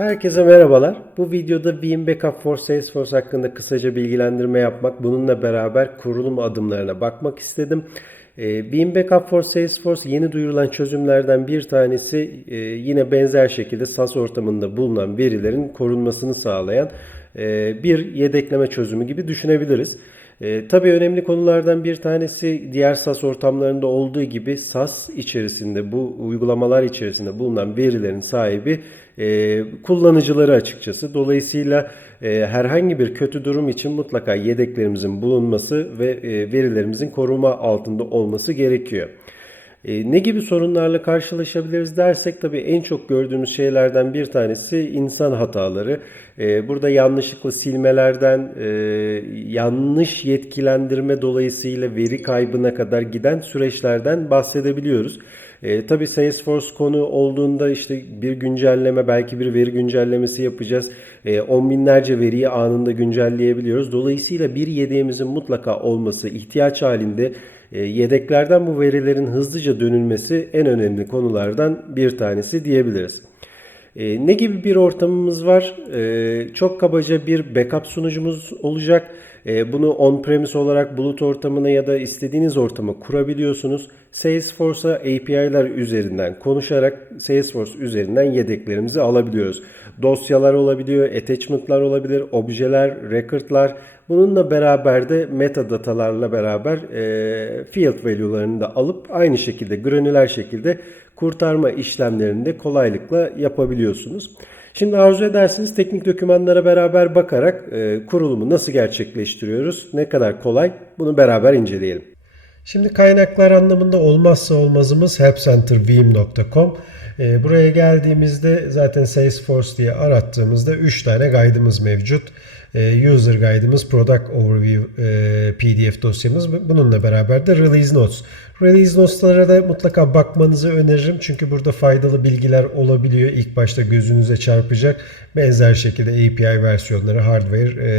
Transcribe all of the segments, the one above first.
Herkese merhabalar. Bu videoda Veeam Backup for Salesforce hakkında kısaca bilgilendirme yapmak, bununla beraber kurulum adımlarına bakmak istedim. Ee, Veeam Backup for Salesforce yeni duyurulan çözümlerden bir tanesi e, yine benzer şekilde SAS ortamında bulunan verilerin korunmasını sağlayan e, bir yedekleme çözümü gibi düşünebiliriz. E, tabii önemli konulardan bir tanesi diğer SAS ortamlarında olduğu gibi SAS içerisinde bu uygulamalar içerisinde bulunan verilerin sahibi e, kullanıcıları açıkçası. Dolayısıyla e, herhangi bir kötü durum için mutlaka yedeklerimizin bulunması ve e, verilerimizin koruma altında olması gerekiyor. E, ne gibi sorunlarla karşılaşabiliriz dersek tabii en çok gördüğümüz şeylerden bir tanesi insan hataları. E, burada yanlışlıkla silmelerden, e, yanlış yetkilendirme dolayısıyla veri kaybına kadar giden süreçlerden bahsedebiliyoruz. E, tabii Salesforce konu olduğunda işte bir güncelleme belki bir veri güncellemesi yapacağız. E, on binlerce veriyi anında güncelleyebiliyoruz. Dolayısıyla bir yedeğimizin mutlaka olması ihtiyaç halinde e, yedeklerden bu verilerin hızlıca dönülmesi en önemli konulardan bir tanesi diyebiliriz. E, ne gibi bir ortamımız var? E, çok kabaca bir backup sunucumuz olacak. E, bunu on-premise olarak bulut ortamına ya da istediğiniz ortama kurabiliyorsunuz. Salesforce'a API'ler üzerinden konuşarak Salesforce üzerinden yedeklerimizi alabiliyoruz. Dosyalar olabiliyor, attachment'lar olabilir, objeler, record'lar. Bununla beraber de metadatalarla beraber e, field value'larını da alıp aynı şekilde granüler şekilde kurtarma işlemlerini de kolaylıkla yapabiliyorsunuz. Şimdi arzu ederseniz teknik dokümanlara beraber bakarak e, kurulumu nasıl gerçekleştiriyoruz, ne kadar kolay bunu beraber inceleyelim. Şimdi kaynaklar anlamında olmazsa olmazımız helpcenterveeam.com. E, buraya geldiğimizde zaten Salesforce diye arattığımızda 3 tane guide'ımız mevcut. E, user guide'ımız, product overview e, PDF dosyamız. Bununla beraber de release notes. Release notes'lara da mutlaka bakmanızı öneririm. Çünkü burada faydalı bilgiler olabiliyor. İlk başta gözünüze çarpacak. Benzer şekilde API versiyonları, hardware e,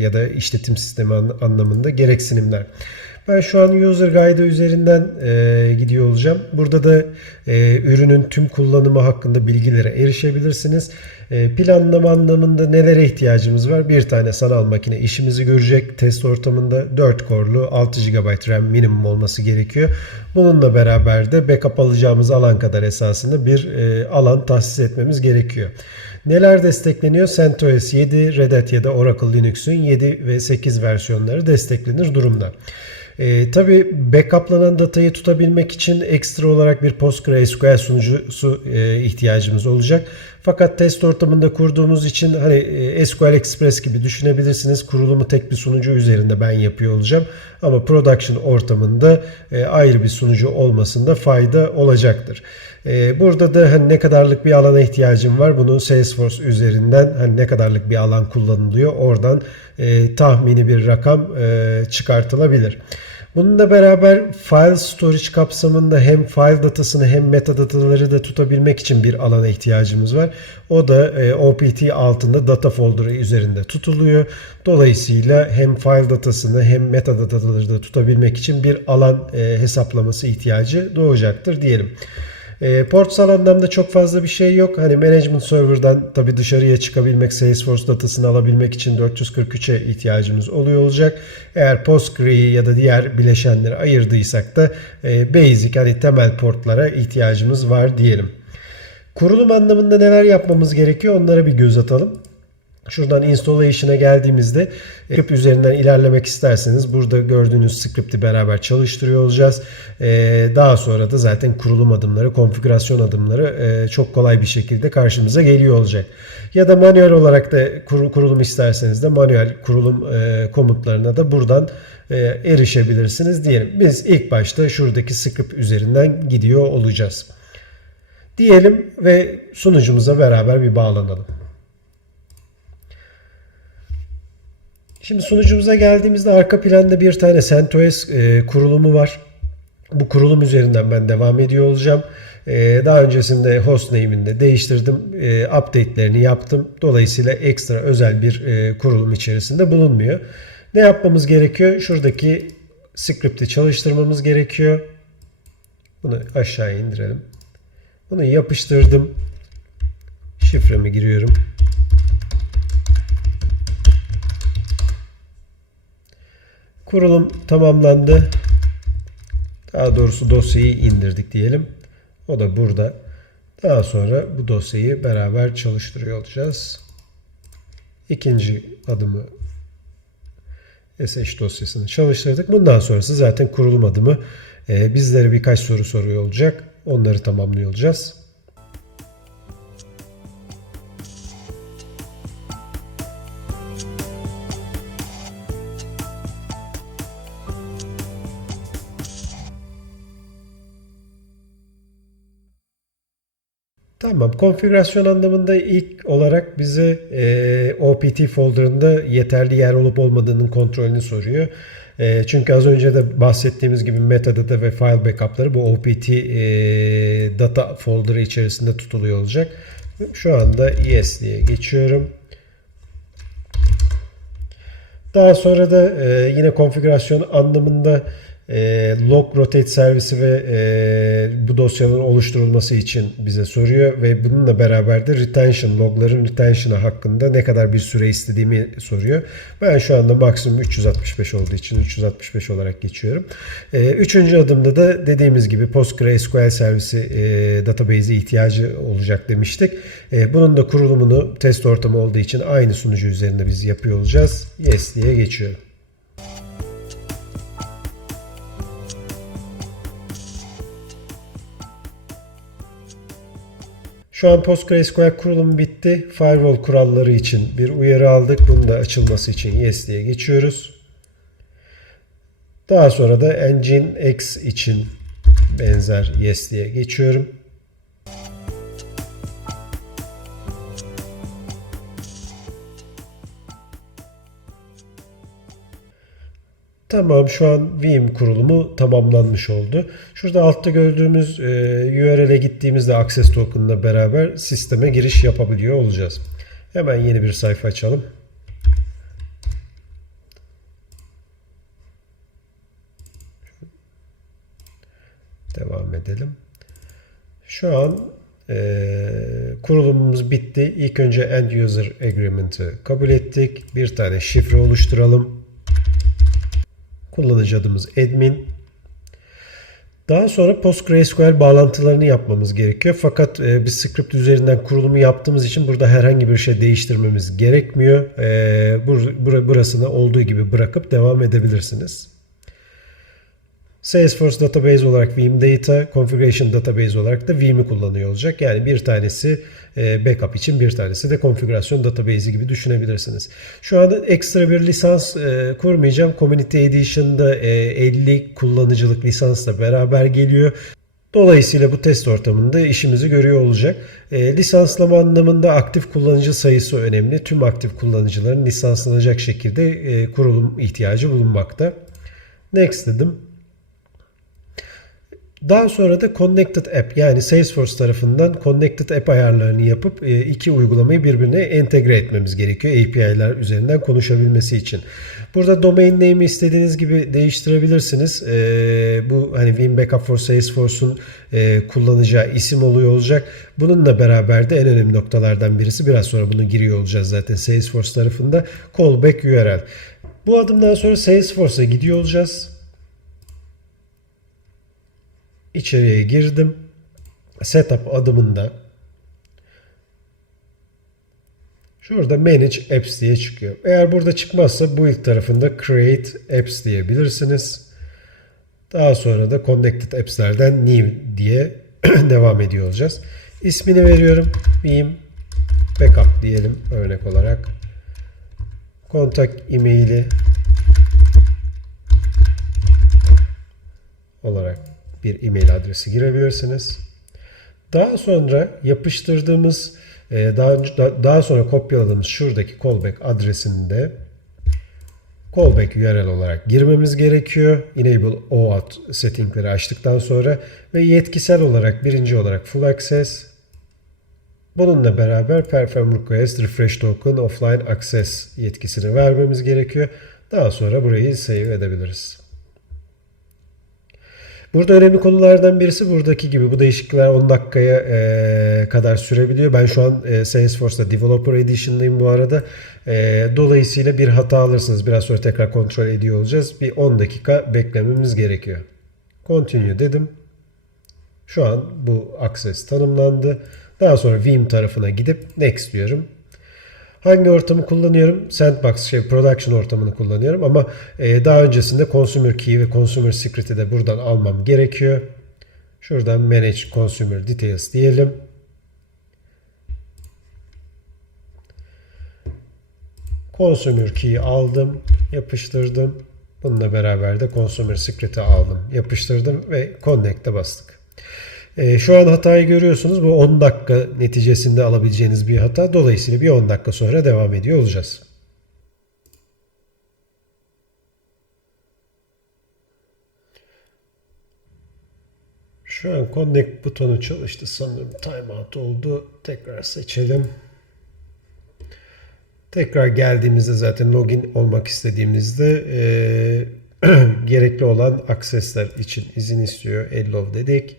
ya da işletim sistemi anlamında gereksinimler. Ben şu an User Guide üzerinden e, gidiyor olacağım. Burada da e, ürünün tüm kullanımı hakkında bilgilere erişebilirsiniz. E, planlama anlamında nelere ihtiyacımız var? Bir tane sanal makine işimizi görecek. Test ortamında 4 korlu 6 GB RAM minimum olması gerekiyor. Bununla beraber de backup alacağımız alan kadar esasında bir e, alan tahsis etmemiz gerekiyor. Neler destekleniyor? CentOS 7, Red Hat ya da Oracle Linux'un 7 ve 8 versiyonları desteklenir durumda. E, tabii backuplanan datayı tutabilmek için ekstra olarak bir PostgreSQL sunucusu e, ihtiyacımız olacak. Fakat test ortamında kurduğumuz için hani e, SQL Express gibi düşünebilirsiniz. Kurulumu tek bir sunucu üzerinde ben yapıyor olacağım. Ama production ortamında e, ayrı bir sunucu olmasında fayda olacaktır. E, burada da hani ne kadarlık bir alana ihtiyacım var bunu Salesforce üzerinden hani ne kadarlık bir alan kullanılıyor oradan e, tahmini bir rakam e, çıkartılabilir. Bununla beraber file storage kapsamında hem file datasını hem metadataları da tutabilmek için bir alana ihtiyacımız var. O da e, OPT altında data folder'ı üzerinde tutuluyor. Dolayısıyla hem file datasını hem metadataları da tutabilmek için bir alan e, hesaplaması ihtiyacı doğacaktır diyelim. E, portsal anlamda çok fazla bir şey yok. Hani management server'dan tabii dışarıya çıkabilmek, Salesforce datasını alabilmek için 443'e ihtiyacımız oluyor olacak. Eğer Postgre'yi ya da diğer bileşenleri ayırdıysak da e, basic hani temel portlara ihtiyacımız var diyelim. Kurulum anlamında neler yapmamız gerekiyor onlara bir göz atalım. Şuradan installation'a geldiğimizde script üzerinden ilerlemek isterseniz burada gördüğünüz script'i beraber çalıştırıyor olacağız. Ee, daha sonra da zaten kurulum adımları, konfigürasyon adımları e, çok kolay bir şekilde karşımıza geliyor olacak. Ya da manuel olarak da kurulum isterseniz de manuel kurulum e, komutlarına da buradan e, erişebilirsiniz diyelim. Biz ilk başta şuradaki script üzerinden gidiyor olacağız. Diyelim ve sunucumuza beraber bir bağlanalım. Şimdi sunucumuza geldiğimizde arka planda bir tane CentOS e, kurulumu var. Bu kurulum üzerinden ben devam ediyor olacağım. E, daha öncesinde hostname'ini de değiştirdim. E, update'lerini yaptım. Dolayısıyla ekstra özel bir e, kurulum içerisinde bulunmuyor. Ne yapmamız gerekiyor? Şuradaki script'i çalıştırmamız gerekiyor. Bunu aşağıya indirelim. Bunu yapıştırdım. Şifremi giriyorum. Kurulum tamamlandı. Daha doğrusu dosyayı indirdik diyelim. O da burada. Daha sonra bu dosyayı beraber çalıştırıyor olacağız. İkinci adımı SH dosyasını çalıştırdık. Bundan sonrası zaten kurulum adımı. Ee, bizlere birkaç soru soruyor olacak. Onları tamamlıyor olacağız. Tamam. Konfigürasyon anlamında ilk olarak bize e, OPT folderında yeterli yer olup olmadığının kontrolünü soruyor. E, çünkü az önce de bahsettiğimiz gibi metadata ve file backup'ları bu OPT e, data folder'ı içerisinde tutuluyor olacak. Şu anda yes diye geçiyorum. Daha sonra da e, yine konfigürasyon anlamında e, log rotate servisi ve e, bu dosyanın oluşturulması için bize soruyor ve bununla beraber de retention logların retention'ı hakkında ne kadar bir süre istediğimi soruyor. Ben şu anda maksimum 365 olduğu için 365 olarak geçiyorum. E, üçüncü adımda da dediğimiz gibi PostgreSQL servisi e, database'e ihtiyacı olacak demiştik. E, bunun da kurulumunu test ortamı olduğu için aynı sunucu üzerinde biz yapıyor olacağız. Yes diye geçiyorum. Şu an PostgreSQL kurulumu bitti. Firewall kuralları için bir uyarı aldık. Bunun da açılması için yes diye geçiyoruz. Daha sonra da Nginx için benzer yes diye geçiyorum. Tamam şu an Vim kurulumu tamamlanmış oldu. Şurada altta gördüğümüz e, URL'e gittiğimizde Access Token'la beraber sisteme giriş yapabiliyor olacağız. Hemen yeni bir sayfa açalım. Devam edelim. Şu an e, kurulumumuz bitti. İlk önce End User Agreement'ı kabul ettik. Bir tane şifre oluşturalım. Kullanıcı adımız admin. Daha sonra PostgreSQL bağlantılarını yapmamız gerekiyor. Fakat e, biz script üzerinden kurulumu yaptığımız için burada herhangi bir şey değiştirmemiz gerekmiyor. E, bur, bur, burasını olduğu gibi bırakıp devam edebilirsiniz. Salesforce Database olarak Vim Data, Configuration Database olarak da Vim'i kullanıyor olacak. Yani bir tanesi backup için bir tanesi de konfigürasyon database'i gibi düşünebilirsiniz. Şu anda ekstra bir lisans e, kurmayacağım. Community Edition'da e, 50 kullanıcılık lisansla beraber geliyor. Dolayısıyla bu test ortamında işimizi görüyor olacak. E, lisanslama anlamında aktif kullanıcı sayısı önemli. Tüm aktif kullanıcıların lisanslanacak şekilde e, kurulum ihtiyacı bulunmakta. Next dedim. Daha sonra da Connected App yani Salesforce tarafından Connected App ayarlarını yapıp e, iki uygulamayı birbirine entegre etmemiz gerekiyor API'ler üzerinden konuşabilmesi için. Burada domain name'i istediğiniz gibi değiştirebilirsiniz. E, bu hani Vim Backup for Salesforce'un e, kullanacağı isim oluyor olacak. Bununla beraber de en önemli noktalardan birisi biraz sonra bunu giriyor olacağız zaten Salesforce tarafında callback URL. Bu adımdan sonra Salesforce'a gidiyor olacağız. İçeriye girdim. Setup adımında şurada Manage Apps diye çıkıyor. Eğer burada çıkmazsa build tarafında Create Apps diyebilirsiniz. Daha sonra da Connected Apps'lerden New diye devam ediyor olacağız. İsmini veriyorum. Beam Backup diyelim örnek olarak. Kontak e-maili olarak bir e-mail adresi girebilirsiniz. Daha sonra yapıştırdığımız e, daha, sonra kopyaladığımız şuradaki callback adresinde callback URL olarak girmemiz gerekiyor. Enable OAuth settingleri açtıktan sonra ve yetkisel olarak birinci olarak full access bununla beraber perform request refresh token offline access yetkisini vermemiz gerekiyor. Daha sonra burayı save edebiliriz. Burada önemli konulardan birisi buradaki gibi bu değişiklikler 10 dakikaya e, kadar sürebiliyor. Ben şu an e, Salesforce'da Developer Edition'dayım bu arada. E, dolayısıyla bir hata alırsınız. Biraz sonra tekrar kontrol ediyor olacağız. Bir 10 dakika beklememiz gerekiyor. Continue dedim. Şu an bu access tanımlandı. Daha sonra Vim tarafına gidip next diyorum. Hangi ortamı kullanıyorum? Sandbox, şey, production ortamını kullanıyorum ama e, daha öncesinde consumer key ve consumer secret'i de buradan almam gerekiyor. Şuradan manage consumer details diyelim. Consumer key'i aldım, yapıştırdım. Bununla beraber de consumer secret'i aldım, yapıştırdım ve connect'e bastık. E, şu an hatayı görüyorsunuz. Bu 10 dakika neticesinde alabileceğiniz bir hata. Dolayısıyla bir 10 dakika sonra devam ediyor olacağız. Şu an Connect butonu çalıştı. Sanırım timeout oldu. Tekrar seçelim. Tekrar geldiğimizde zaten login olmak istediğimizde e, gerekli olan accessler için izin istiyor. Allow dedik.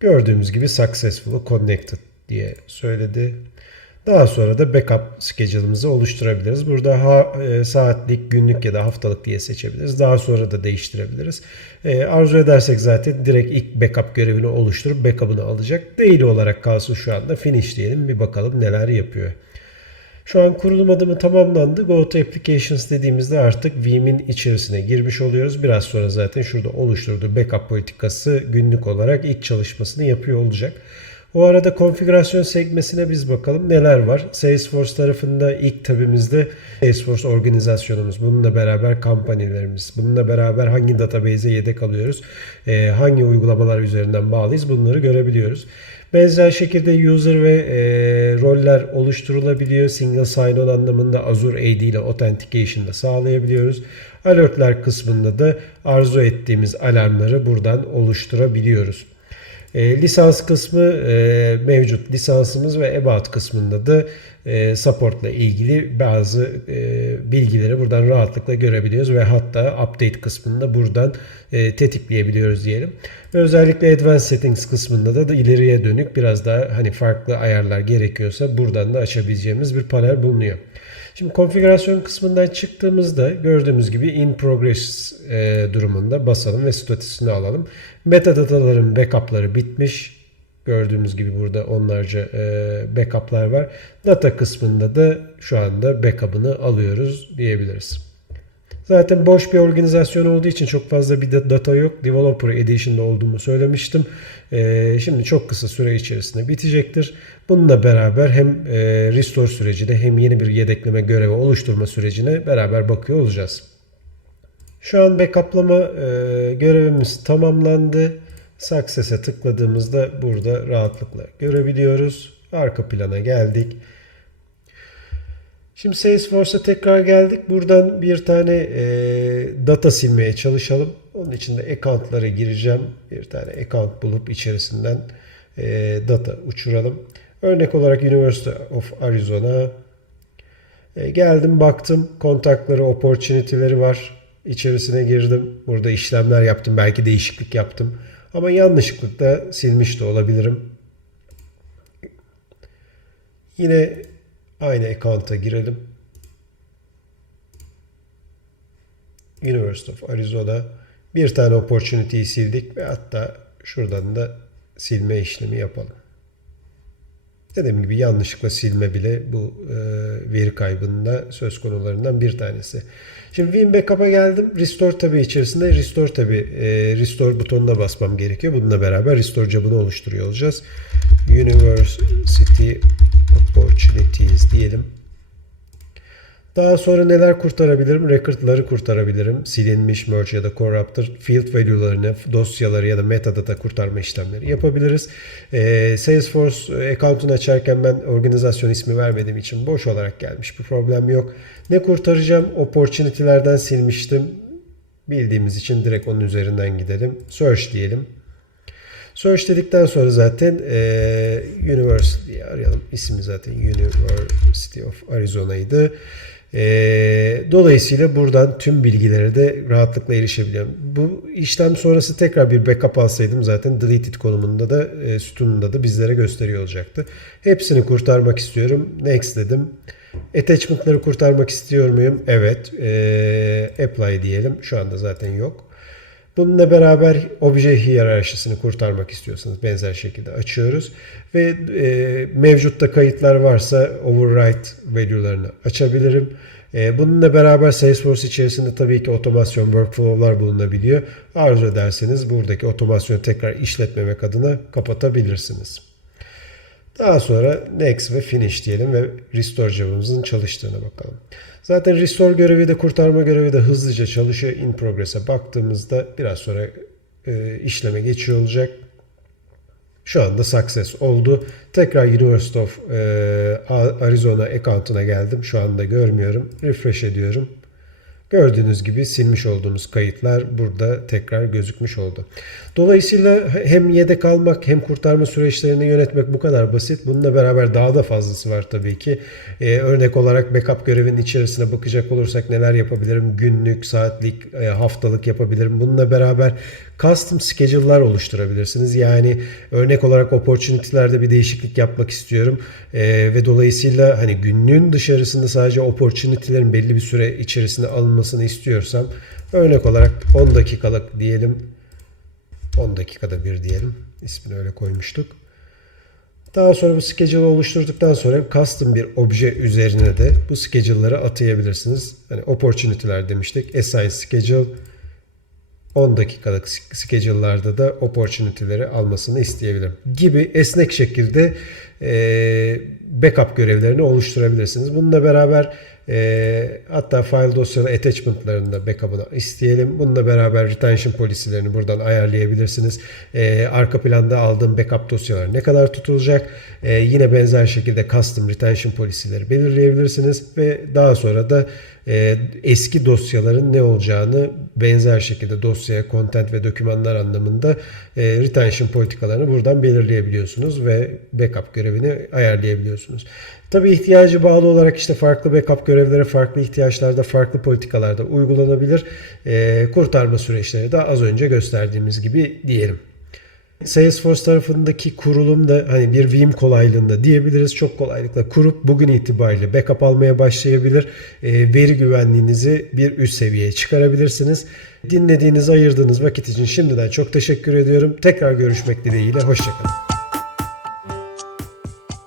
Gördüğümüz gibi successfully connected diye söyledi. Daha sonra da backup schedule'ımızı oluşturabiliriz. Burada ha, e, saatlik, günlük ya da haftalık diye seçebiliriz. Daha sonra da değiştirebiliriz. E, arzu edersek zaten direkt ilk backup görevini oluşturup backup'ını alacak. Daily olarak kalsın şu anda. Finish diyelim. Bir bakalım neler yapıyor. Şu an kurulum adımı tamamlandı. Go to Applications dediğimizde artık Vim'in içerisine girmiş oluyoruz. Biraz sonra zaten şurada oluşturduğu backup politikası günlük olarak ilk çalışmasını yapıyor olacak. O arada konfigürasyon sekmesine biz bakalım neler var. Salesforce tarafında ilk tabimizde Salesforce organizasyonumuz, bununla beraber kampanyalarımız, bununla beraber hangi database'e yedek alıyoruz, e, hangi uygulamalar üzerinden bağlıyız bunları görebiliyoruz. Benzer şekilde user ve e, roller oluşturulabiliyor. Single sign-on anlamında Azure AD ile authentication da sağlayabiliyoruz. Alertler kısmında da arzu ettiğimiz alarmları buradan oluşturabiliyoruz. E, lisans kısmı e, mevcut lisansımız ve about kısmında da e, support ile ilgili bazı e, bilgileri buradan rahatlıkla görebiliyoruz ve hatta update kısmında buradan e, tetikleyebiliyoruz diyelim. Özellikle advanced settings kısmında da, da ileriye dönük biraz daha hani farklı ayarlar gerekiyorsa buradan da açabileceğimiz bir panel bulunuyor. Şimdi konfigürasyon kısmından çıktığımızda gördüğümüz gibi in progress e, durumunda basalım ve statüsünü alalım. Metadataların backup'ları bitmiş. Gördüğümüz gibi burada onlarca e, backup'lar var. Data kısmında da şu anda backup'ını alıyoruz diyebiliriz. Zaten boş bir organizasyon olduğu için çok fazla bir data yok. Developer Edition'da olduğumu söylemiştim. Ee, şimdi çok kısa süre içerisinde bitecektir. Bununla beraber hem e, restore sürecine hem yeni bir yedekleme görevi oluşturma sürecine beraber bakıyor olacağız. Şu an backuplama e, görevimiz tamamlandı. Success'e tıkladığımızda burada rahatlıkla görebiliyoruz. Arka plana geldik. Şimdi Salesforce'a tekrar geldik. Buradan bir tane e, data silmeye çalışalım. Onun için de account'lara gireceğim. Bir tane account bulup içerisinden e, data uçuralım. Örnek olarak University of Arizona. E, geldim baktım kontakları, opportunity'leri var. İçerisine girdim. Burada işlemler yaptım. Belki değişiklik yaptım. Ama yanlışlıkla silmiş de olabilirim. Yine Aynı account'a girelim. University of Arizona. Bir tane opportunity'yi sildik ve hatta şuradan da silme işlemi yapalım. Dediğim gibi yanlışlıkla silme bile bu e, veri kaybında söz konularından bir tanesi. Şimdi Vim Backup'a geldim. Restore tabi içerisinde Restore tabi e, Restore butonuna basmam gerekiyor. Bununla beraber Restore job'unu oluşturuyor olacağız. University Opportunities diyelim. Daha sonra neler kurtarabilirim? Record'ları kurtarabilirim. Silinmiş, merge ya da corrupted field value'larını, dosyaları ya da metadata kurtarma işlemleri yapabiliriz. Ee, Salesforce account'unu açarken ben organizasyon ismi vermediğim için boş olarak gelmiş. Bir problem yok. Ne kurtaracağım? Opportunity'lerden silmiştim. Bildiğimiz için direkt onun üzerinden gidelim. Search diyelim. Search dedikten sonra zaten e, University arayalım. İsmi zaten University of Arizona'ydı. Ee, dolayısıyla buradan tüm bilgilere de rahatlıkla erişebiliyorum. Bu işlem sonrası tekrar bir backup alsaydım zaten deleted konumunda da e, sütununda da bizlere gösteriyor olacaktı. Hepsini kurtarmak istiyorum. Next dedim. Attachment'ları kurtarmak istiyor muyum? Evet. Ee, apply diyelim. Şu anda zaten yok. Bununla beraber obje hiyerarşisini kurtarmak istiyorsanız benzer şekilde açıyoruz. Ve e, mevcutta kayıtlar varsa override value'larını açabilirim. E, bununla beraber Salesforce içerisinde tabii ki otomasyon workflow'lar bulunabiliyor. Arzu ederseniz buradaki otomasyonu tekrar işletmemek adına kapatabilirsiniz. Daha sonra next ve finish diyelim ve restore cevabımızın çalıştığına bakalım. Zaten restore görevi de kurtarma görevi de hızlıca çalışıyor. In progress'e baktığımızda biraz sonra e, işleme geçiyor olacak. Şu anda success oldu. Tekrar University of e, Arizona account'una geldim. Şu anda görmüyorum. Refresh ediyorum. Gördüğünüz gibi silmiş olduğumuz kayıtlar burada tekrar gözükmüş oldu. Dolayısıyla hem yedek almak hem kurtarma süreçlerini yönetmek bu kadar basit. Bununla beraber daha da fazlası var tabii ki. Ee, örnek olarak backup görevinin içerisine bakacak olursak neler yapabilirim? Günlük, saatlik, e, haftalık yapabilirim. Bununla beraber custom schedule'lar oluşturabilirsiniz. Yani örnek olarak opportunity'lerde bir değişiklik yapmak istiyorum. Ee, ve dolayısıyla hani günlüğün dışarısında sadece opportunity'lerin belli bir süre içerisinde alınmasını istiyorsam örnek olarak 10 dakikalık diyelim 10 dakikada bir diyelim. İsmini öyle koymuştuk. Daha sonra bu schedule oluşturduktan sonra custom bir obje üzerine de bu schedule'ları atayabilirsiniz. Hani opportunity'ler demiştik. Assign schedule 10 dakikalık schedule'larda da opportunity'leri almasını isteyebilirim. Gibi esnek şekilde backup görevlerini oluşturabilirsiniz. Bununla beraber e, hatta file dosyalı attachment'larında backup'ını isteyelim. Bununla beraber retention policy'lerini buradan ayarlayabilirsiniz. E, arka planda aldığım backup dosyalar ne kadar tutulacak? E, yine benzer şekilde custom retention policy'leri belirleyebilirsiniz ve daha sonra da eski dosyaların ne olacağını benzer şekilde dosyaya content ve dokümanlar anlamında e, retention politikalarını buradan belirleyebiliyorsunuz ve backup görevini ayarlayabiliyorsunuz. Tabi ihtiyacı bağlı olarak işte farklı backup görevleri farklı ihtiyaçlarda farklı politikalarda uygulanabilir. E, kurtarma süreçleri de az önce gösterdiğimiz gibi diyelim. Salesforce tarafındaki kurulum da hani bir Vim kolaylığında diyebiliriz. Çok kolaylıkla kurup bugün itibariyle backup almaya başlayabilir. E, veri güvenliğinizi bir üst seviyeye çıkarabilirsiniz. Dinlediğiniz, ayırdığınız vakit için şimdiden çok teşekkür ediyorum. Tekrar görüşmek dileğiyle. Hoşçakalın.